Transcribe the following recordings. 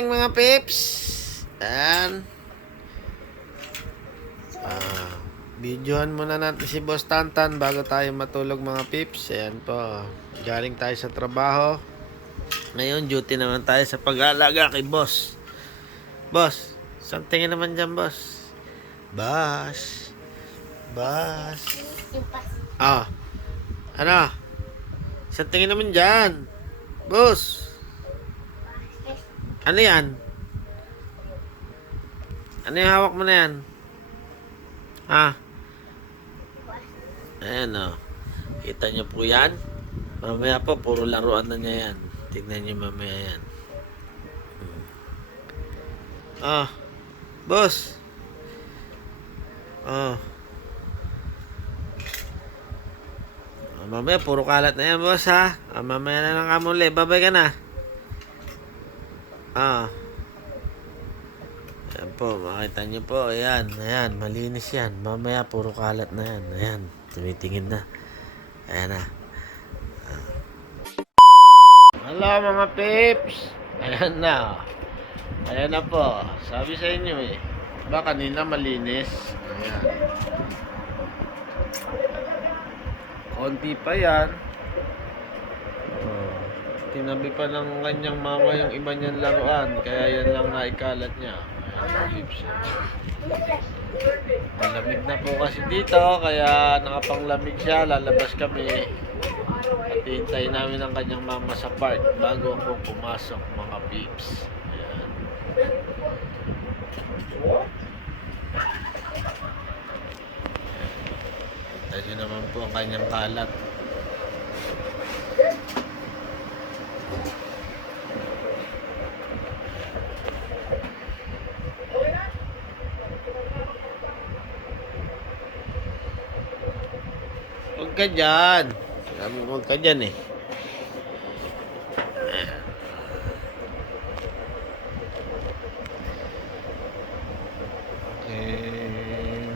morning mga pips. Ayan. Videohan muna natin si Boss Tantan bago tayo matulog mga pips. Ayan po. Galing tayo sa trabaho. Ngayon duty naman tayo sa pag-aalaga kay Boss. Boss, saan tingin naman dyan Boss? Boss. Ano? Saan tingin naman dyan? Boss. Ano yan? Ano yung hawak mo na yan? Ha? Ayan o. Kita nyo po yan? Mamaya po, puro laruan na niya yan. Tignan nyo mamaya yan. Boss. Mamaya, puro kalat na yan, boss, ha? Mamaya na lang kamuli. Babay ka na. Ayan po, makita nyo po. Ayan, malinis yan. Mamaya, puro kalat na yan. Ayan, tumitingin na. Ayan na. Hello, mga pips. Ayan na. Ayan na po. Sabi sa inyo eh. Diba kanina malinis? Ayan. Konti pa yan. Tinabi pa ng kanyang mama yung iba niyang laruan. Kaya yan lang naikalat niya. Ayan, pips. Malamig na po kasi dito. Kaya nakapanglamig siya. Lalabas kami. At hintayin namin ang kanyang mama sa park bago ako pumasok mga pips. Ayan. Hintayin naman po ang kanyang kalat. Huwag ka dyan. Sabi mo, huwag ka dyan eh. Okay.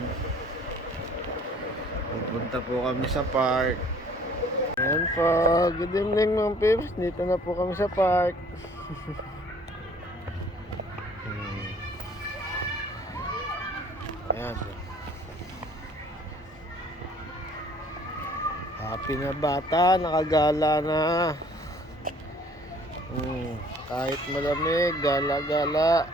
Pupunta po kami sa park. Ayan po. Good evening mga pips. Dito na po kami sa park. Ayan. Happy na bata, nakagala na. Kahit malamig, gala-gala.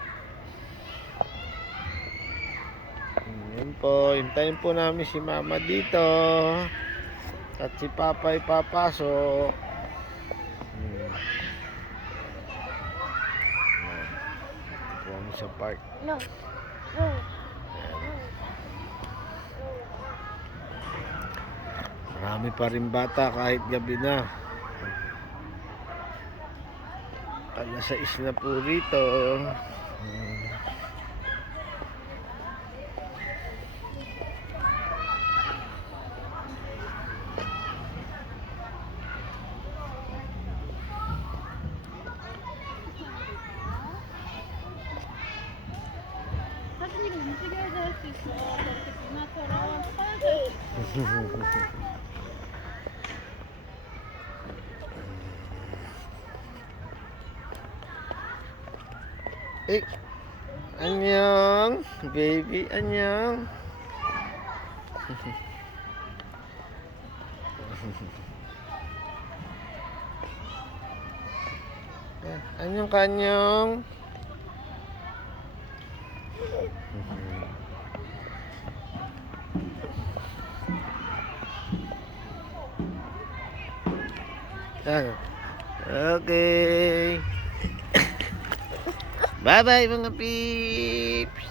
Yan po, hintayin po namin si mama dito. At si papa ipapasok. Ito po kami sa park. Marami pa rin bata kahit gabi na. Alas 6 na po rito. Annyeong, baby, annyeong. Annyeong kanyong. Okay. Bye-bye mga peeps.